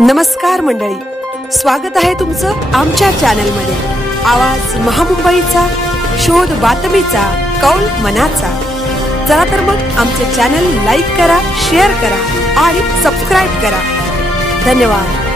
नमस्कार मंडळी, स्वागत आहे तुमचं आमच्या चॅनलमध्ये। आवाज महामुंबईचा, शोध बातमीचा, कौल मनाचा। चला तर मग आमचे चॅनल लाईक करा, शेअर करा आणि सबस्क्राइब करा। धन्यवाद।